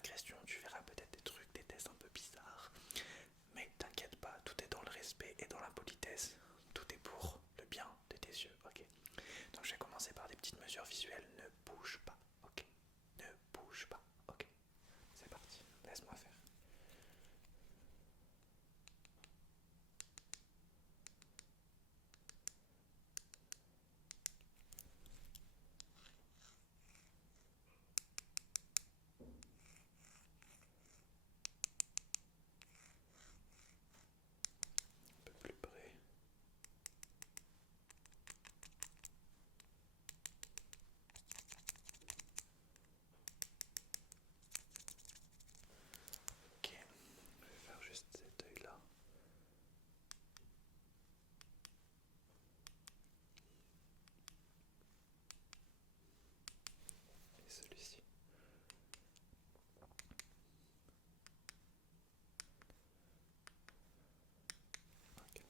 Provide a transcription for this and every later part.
de questions, tu verras peut-être des trucs, des tests un peu bizarres. Mais t'inquiète pas, tout est dans le respect et dans la politesse. Tout est pour le bien de tes yeux, ok? Donc je vais commencer par des petites mesures visuelles. Ne bouge pas, ok? Ne bouge pas, ok? C'est parti, laisse-moi faire. Un peu plus près. Ok, je vais faire juste cet œil là. Et celui-ci. Ok.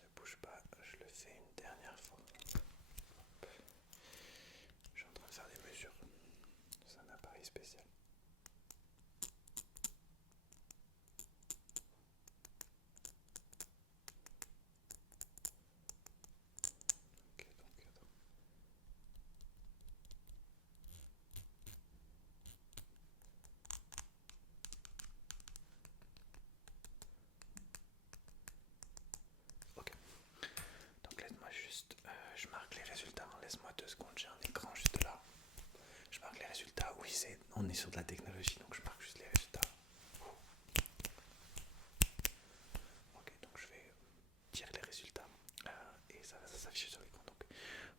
Ne bouge pas, je le fais une dernière fois. Hop. Je suis en train de faire des mesures. C'est un appareil spécial. Ok, donc attends. Ok. Donc laisse-moi juste, je marque les résultats. Laisse-moi 2 secondes, j'ai un écran juste là. Je marque les résultats. Oui, on est sur de la technologie, donc je marque juste les résultats. Ok, donc je vais dire les résultats et ça va s'afficher sur l'écran. Donc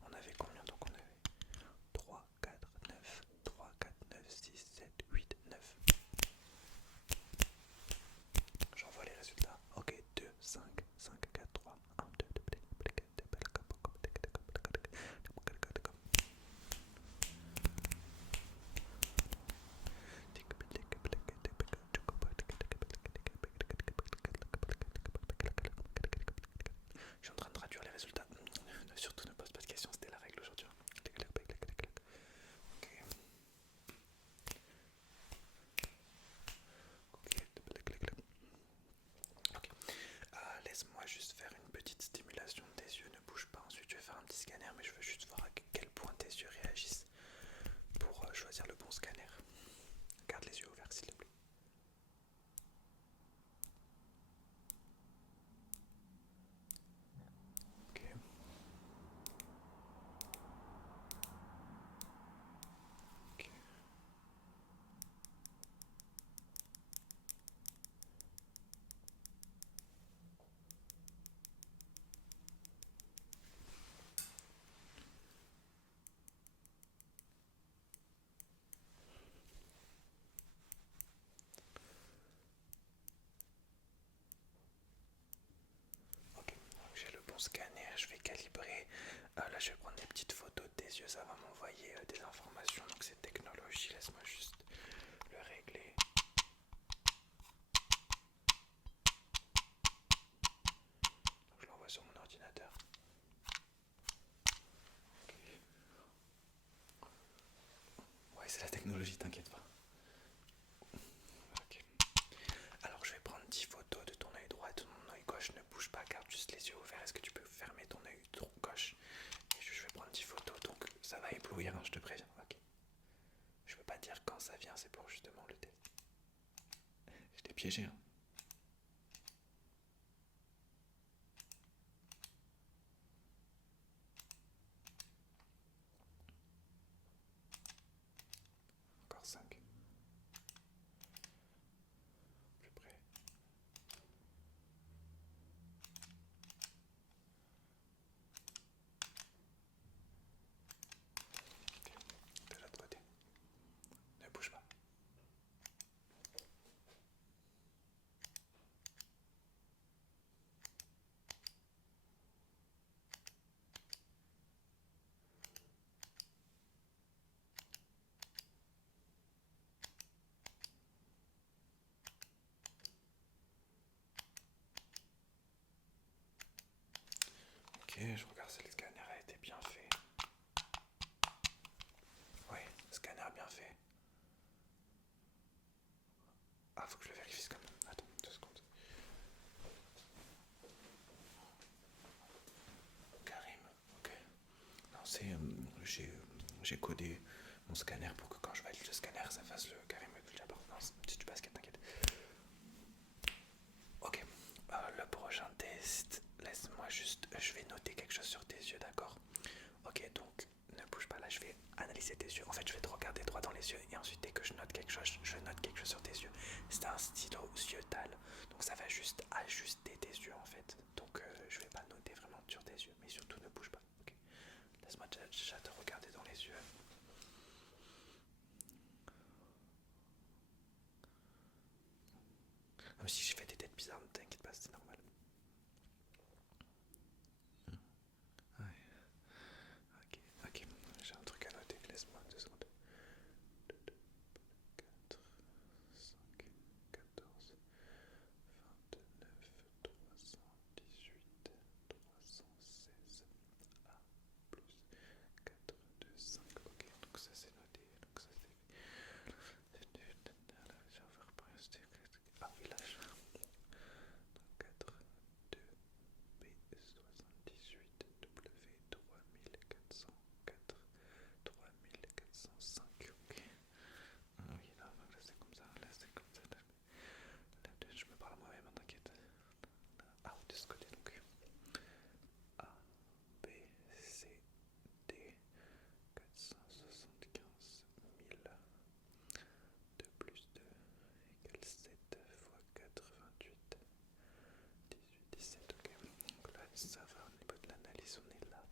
on avait combien? Donc on avait 3, 4, 9, 3, 4, 9, 6, 7, 8, 9. J'envoie les résultats. Ok, 2, 5, 5, 4, 3, 1, 2, 2, je suis en train de traduire les résultats. Surtout ne pose pas de questions, c'était la règle aujourd'hui. Ok. Ok. Laisse-moi juste faire une petite stimulation de tes yeux, ne bouge pas. Ensuite, je vais faire un petit scanner, mais je veux juste voir à quel point tes yeux réagissent pour choisir le bon scanner. Garde les yeux ouverts, s'il te plaît. Ok. Ok. Ok, donc j'ai le bon scanner, je vais calibrer. Là, je vais prendre des petites photos de tes yeux, ça va m'envoyer des informations. Donc, c'est technologie, laisse-moi juste le régler. Donc, je l'envoie sur mon ordinateur. Okay. Ouais, c'est la technologie, t'inquiète pas. Ok. Alors, je vais prendre 10 photos de ton œil droit et de ton œil gauche. Ne bouge pas, garde juste les yeux ouverts. Est-ce que tu peux fermer ton œil gauche? Et je vais prendre 10 photos, donc ça va éblouir, hein, je te préviens. Ok. Je peux pas dire quand ça vient, c'est pour justement le test. Je t'ai piégé, hein. Encore 5. Plus près. De l'autre côté. Ne bouge pas. Ok, je regarde si le scanner a été bien fait. Oui, scanner bien fait. Ah, faut que je le vérifie quand même. Attends, 2 secondes. Karim, ok. Non, j'ai codé mon scanner pour que quand je valide le scanner, ça fasse le Karim Abdul-Jabbar. Non, si tu passes, t'inquiète. Ok, le prochain test, laisse-moi juste, je vais noter quelque chose sur tes yeux, d'accord? Ok, donc ne bouge pas là, je vais analyser tes yeux. En fait, je vais te regarder droit dans les yeux et ensuite, dès que je note quelque chose, je note quelque chose sur tes yeux. C'est un stylo yeutal, donc ça va juste ajuster tes yeux en fait. Donc je vais pas noter vraiment sur tes yeux, mais surtout ne bouge pas. Ok, laisse-moi déjà te regarder dans les yeux. Même si je fais des têtes bizarres, ne t'inquiète pas, c'est normal. Ouais. Ok, ok, j'ai un truc à noter, laisse-moi 2 secondes. 4, 5, 14, 29, 318, 316, A, plus 4, 2, 5, ok, donc ça c'est noté, donc ça c'est fait. Ah oui, là, 4, 2, B, 78, W, 3404, 3405, ok. Ah oui, là c'est comme ça, là c'est comme ça. Là, je me parle à moi-même, t'inquiète. Ah, de ce côté donc. A, B, C, D, 475 000. 2 plus 2 égale 7 fois 4, 28. 18, 17, ok. Donc là, ça va au niveau de l'analyse, on est là.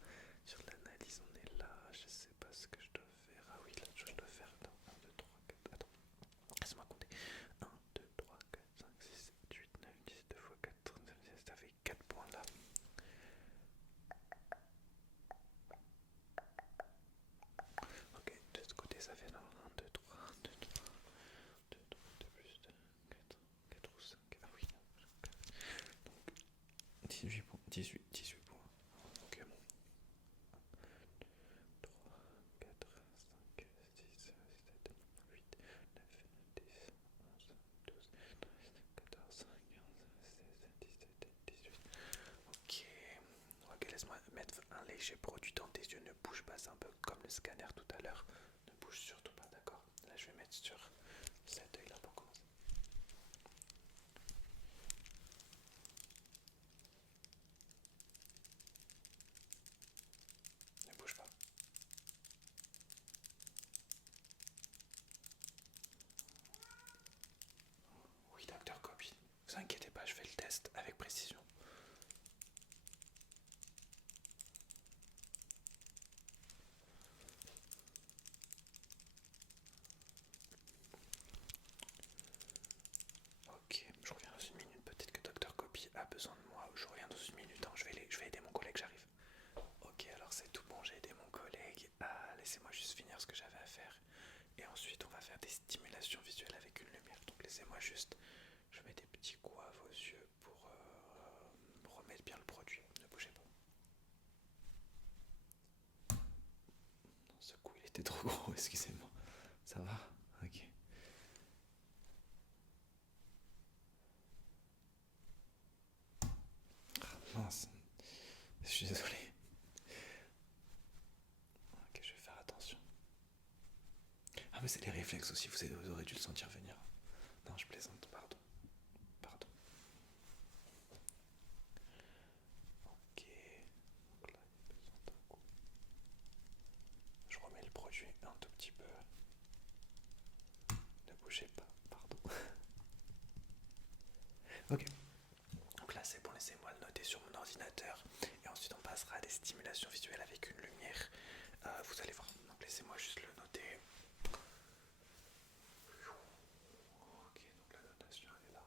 Sur l'analyse, on est là. Je sais pas ce que je dois faire. Ah oui, là, je dois faire. Non, 1, 2, 3, 4. Attends, laisse-moi compter. 1, 2, 3, 4, 5, 6, 7, 8, 9, 10, 2 fois 4, 16, ça fait 4 points là. Ok, de ce côté, ça fait non, 1, 2, 3, 1, 2, 3, 2, 3, 2 plus 2, 4, 4 ou 5. Ah oui, donc 18 points, 18 points. Ok, bon. 3, 4, 5, 6, 7, 8, 9, 10, 11, 12, 13, 14, 15, 16, 17, 18. Ok, ok, laisse-moi mettre un léger produit dans tes yeux. Ne bouge pas, c'est un peu comme le scanner tout à l'heure. Ne bouge surtout pas, d'accord? Là, je vais mettre sur cet œil là pour commencer. Ne bouge pas. Oui, docteur Copy. Ne vous inquiétez pas, je fais le test avec précision. Ok, je reviens dans une minute. Peut-être que docteur Copy a besoin de moi. Je reviens dans une minute. Hein. Je vais aider mon collègue, j'arrive. Ok, alors c'est tout bon, j'ai aidé mon collègue. Laissez-moi juste finir ce que j'avais à faire. Et ensuite, on va faire des stimulations visuelles avec une lumière. Donc laissez-moi juste, je mets des petits coups à vos yeux pour remettre bien le produit. Ne bougez pas. Non, ce coup, il était trop gros, excusez-moi. Ça va? Ok. Ah, mince. Je suis désolé. Ok, je vais faire attention. Ah, mais c'est les réflexes aussi, vous aurez dû le sentir venir. Non, je plaisante, pardon. Pardon. Ok. Donc là, il y a besoin d'un coup. Je remets le produit un tout petit peu. Ne bougez pas, pardon. Ok. Donc là, c'est bon, laissez-moi le noter sur mon ordinateur. Et ensuite, on passera à des stimulations visuelles avec une lumière. Vous allez voir. Donc laissez-moi juste le noter. Ok, donc la notation elle est là.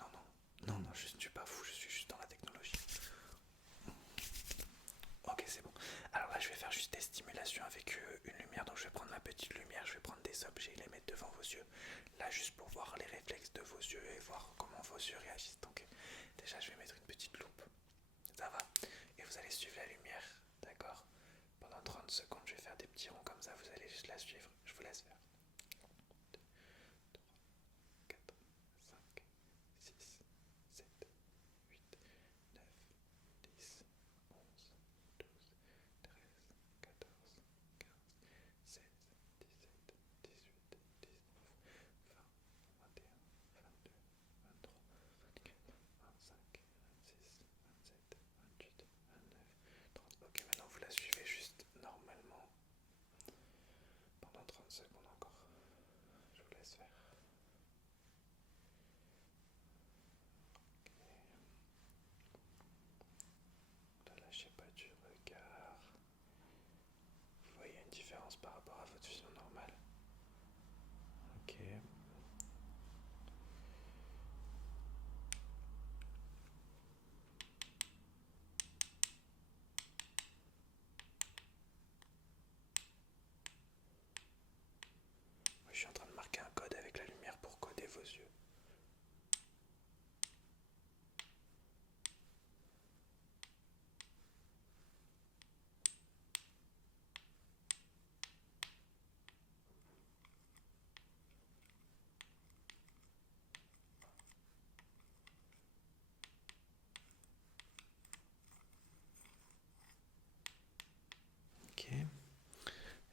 Non, non, non, non, je ne suis pas fou, je suis juste dans la technologie. Ok, c'est bon. Alors là, je vais faire juste des stimulations avec une lumière. Donc je vais prendre ma petite lumière, je vais prendre des objets et les mettre devant vos yeux. Là, juste pour voir les réflexes de vos yeux et voir comment vos yeux réagissent. Donc déjà, je vais mettre une petite loupe. Ça va? Et vous allez suivre la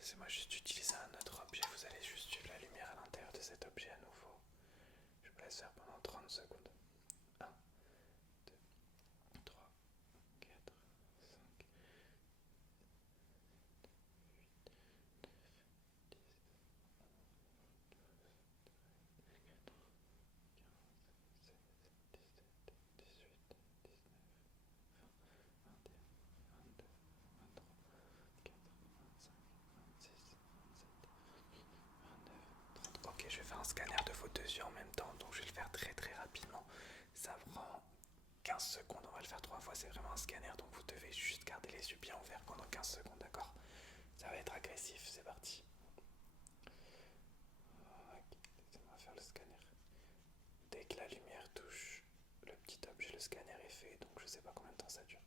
Laissez-moi juste utiliser un autre objet, vous allez juste suivre la lumière à l'intérieur de cet objet à nouveau. Je vous laisse faire pendant 30 secondes. 1, 2, 3, 4, 5, 17, 18, 19, 20, 21, 22, 23, 24, 25, 26, 27, 28, 29, 30. Ok, je vais faire un scanner de vos deux yeux en même temps, donc je vais le faire très très rapidement. Ça prend 15 secondes, on va le faire 3 fois, c'est vraiment un scanner, donc vous devez juste garder les yeux bien ouverts pendant 15 secondes, d'accord? Ça va être agressif, c'est parti. Ok, laissez-moi faire le scanner. Dès que la lumière touche le petit objet, le scanner est fait, donc je sais pas combien de temps ça dure.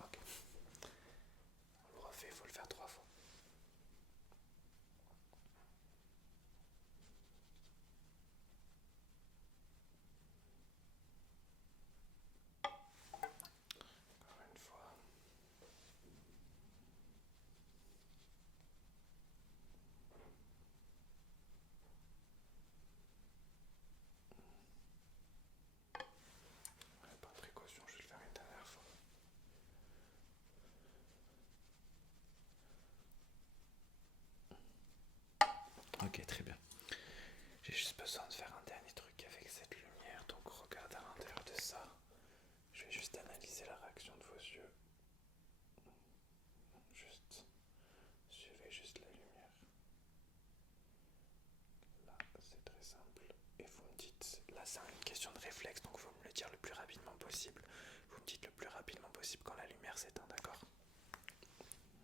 Ok, on le refait, il faut le faire 3 fois. Encore une fois. Ouais, par précaution, je vais le faire une dernière fois. Ok, très bien. J'ai juste besoin de faire un dernier truc avec cette lumière, donc regarde à l'intérieur de ça. Je vais juste analyser la réaction de vos yeux. Juste, suivez juste la lumière. Là, c'est très simple. Et vous me dites, là c'est une question de réflexe, donc vous me le dire le plus rapidement possible. Vous me dites le plus rapidement possible quand la lumière s'éteint, d'accord?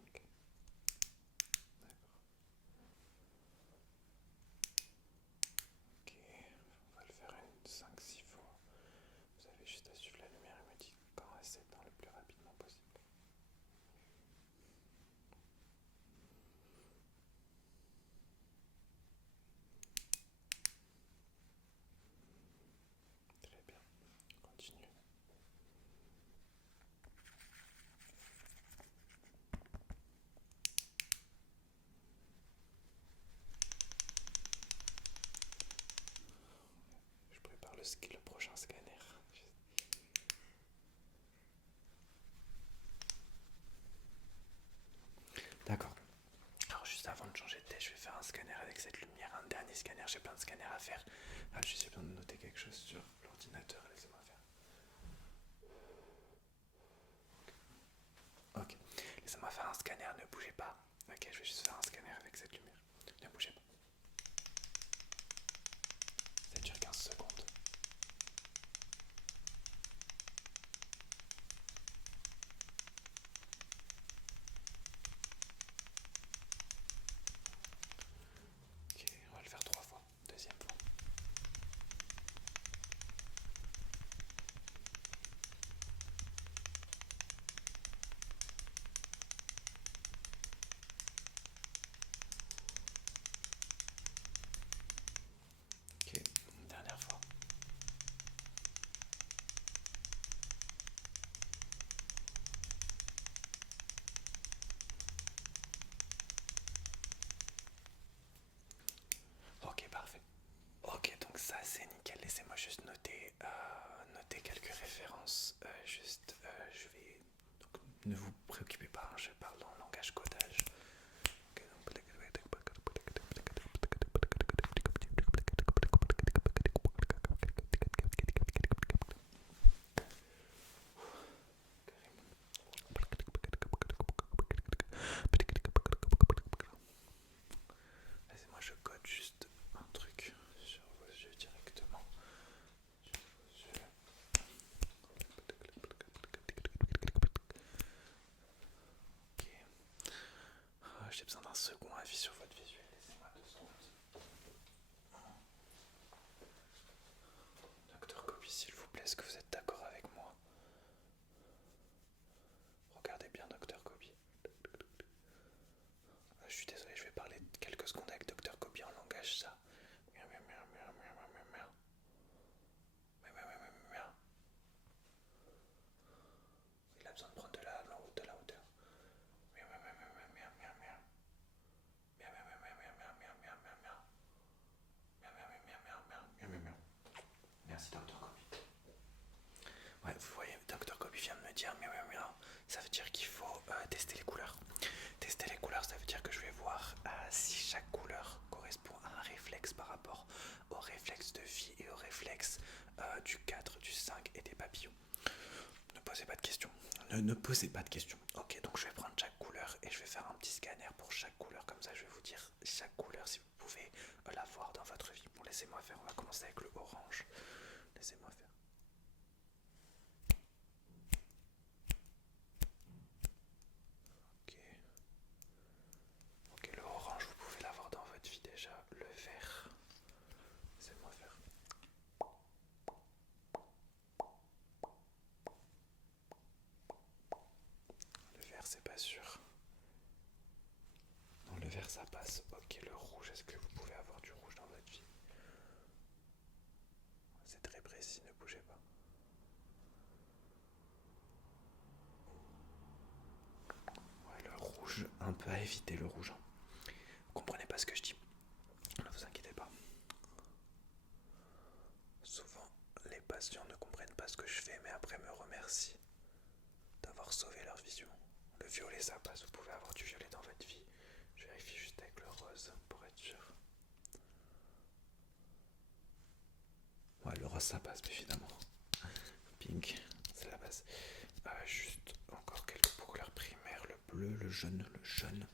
Ok, ok, on va le faire une 5-6 fois. Vous avez juste à suivre la lumière et me dites quand elle s'éteint le plus rapidement possible. Très bien, continue. Je prépare le prochain scanner. D'accord. Alors juste avant de changer de tête, je vais faire un scanner avec cette lumière, un dernier scanner, j'ai plein de scanners à faire. Ah, j'ai besoin de noter quelque chose sur l'ordinateur, laissez-moi faire. Ok, laissez-moi faire un scanner, ne bougez pas. Ok, je vais juste faire un scanner avec cette lumière. Ne bougez pas. Ça dure 15 secondes. Ok, on va le faire 3 fois. Deuxième fois. Ok, une dernière fois. Ok, parfait. Ok, donc ça c'est nickel. Laissez-moi juste noter quelques références. Je vais. Donc, ne vous préoccupez pas, hein, je parle dans le langage codage. Ok, laissez-moi, je code juste un truc sur vos yeux directement. Sur vos yeux. Ok. J'ai besoin d'un second avis sur votre visuel. Laissez-moi 2 secondes. Docteur Kobe, s'il vous plaît, est-ce que vous êtes d'accord avec moi? Regardez bien, Docteur Kobe. Je suis désolé, je vais parler quelques secondes avec Docteur Kobe en langage ça. Il a besoin de prendre de Ne posez pas de questions. Ok, donc je vais prendre chaque couleur et je vais faire un petit scanner pour chaque couleur. Comme ça, je vais vous dire chaque couleur si vous pouvez la voir dans votre vie. Bon, laissez-moi faire. On va commencer avec le orange. Laissez-moi faire. Ok. Ok, le orange, vous pouvez l'avoir dans votre vie déjà. Le vert. Laissez-moi faire. Le vert, c'est pas sûr. Non, le vert, ça passe. Ok, le rouge, est-ce que vous pouvez avoir du rouge dans votre vie? C'est très précis, ne bougez pas. Ouais, le rouge, un peu à éviter le rouge. Vous comprenez pas ce que je dis? Ne vous inquiétez pas. Souvent, les patients ne comprennent pas ce que je fais, mais après me remercient d'avoir sauvé leur vision. Le violet, ça passe. Vous pouvez avoir du violet dans votre vie. Je vérifie juste avec le rose pour être sûr. Ouais, le rose, ça passe, évidemment. Pink, c'est la base. Juste encore quelques couleurs primaires. Le bleu, le jaune, le jaune.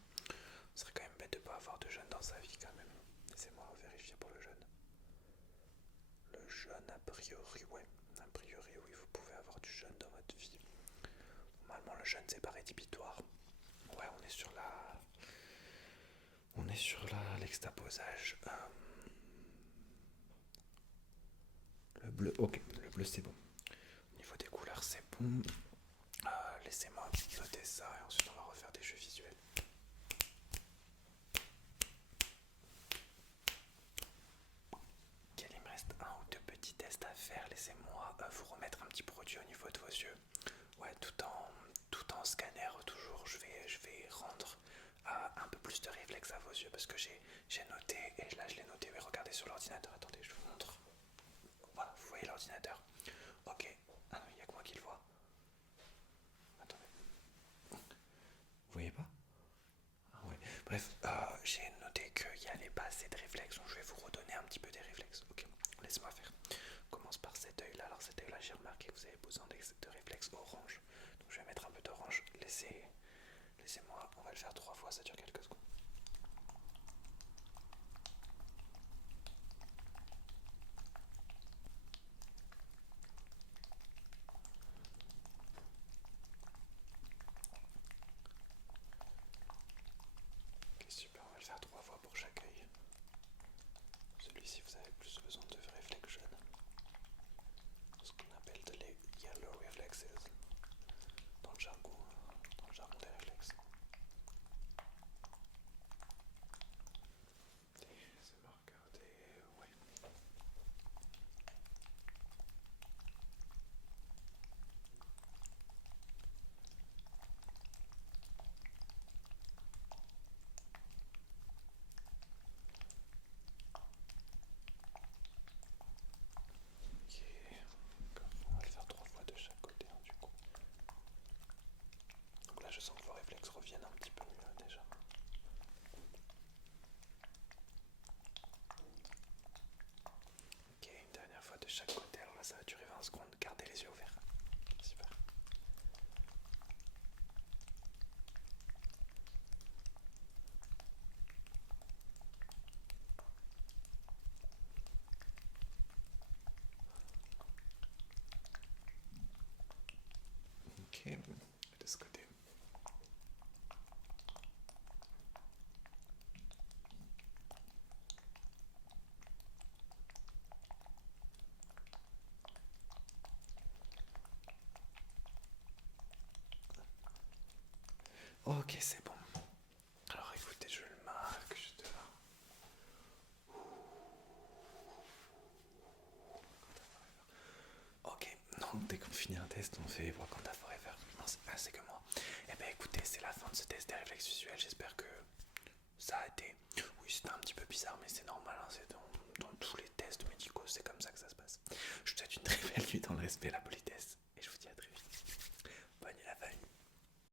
Ce serait quand même bête de ne pas avoir de jaune dans sa vie, quand même. Laissez-moi vérifier pour le jaune. Le jaune, a priori, ouais. A priori, oui, vous pouvez avoir du jaune dans votre vie. Normalement, le jaune, c'est pas rédhibitoire. Ouais, on est sur la... On est sur l'extaposage. Le bleu, ok, le bleu, c'est bon. Au niveau des couleurs, c'est bon. Laissez-moi noter ça et ensuite on va refaire des jeux visuels. Ok, il me reste un ou deux petits tests à faire. Laissez-moi vous remettre un petit produit au niveau de vos yeux. Ouais, tout en scanner toujours. Je vais rendre un peu plus de réflexe à vos yeux parce que j'ai noté et là je l'ai noté. Mais regardez sur l'ordinateur. Attendez, je vous montre. Voilà, vous voyez l'ordinateur. Ok. Ah non, il n'y a que moi qui le vois. Attendez. Vous voyez pas? Ah ouais. Bref, j'ai noté qu'il n'y avait pas assez de réflexes, donc je vais vous redonner un petit peu des réflexes. Ok, laisse-moi faire. On commence par cet œil-là. Alors cet œil-là, j'ai remarqué que vous avez besoin de réflexes orange. Donc je vais mettre un peu d'orange. Laissez-moi, on va le faire 3 fois, ça dure quelques secondes. Ok, super, on va le faire 3 fois pour chaque œil. Celui-ci, vous avez plus besoin de réflexes jaunes. Ce qu'on appelle les yellow reflexes dans le jargon des réflexes. Laissez-moi regarder, ouais. Ok, on va le faire 3 fois de chaque côté, hein, du coup. Donc là, je sens que vos réflexes reviennent un petit peu mieux déjà. Ok, une dernière fois de chaque côté. Alors là, ça va durer 20 secondes. Gardez les yeux ouverts. Super. Ok, de ce côté. Ok, c'est bon. Alors écoutez, je le marque juste là. Ok, non, dès qu'on finit un test, on fait Wakanda Forever. Non, c'est que moi. Eh ben écoutez, c'est la fin de ce test des réflexes visuels. J'espère que ça a été. Oui, c'était un petit peu bizarre, mais c'est normal. Hein, c'est dans tous les tests médicaux, c'est comme ça que ça se passe. Je vous souhaite une très belle nuit dans le respect et la politesse.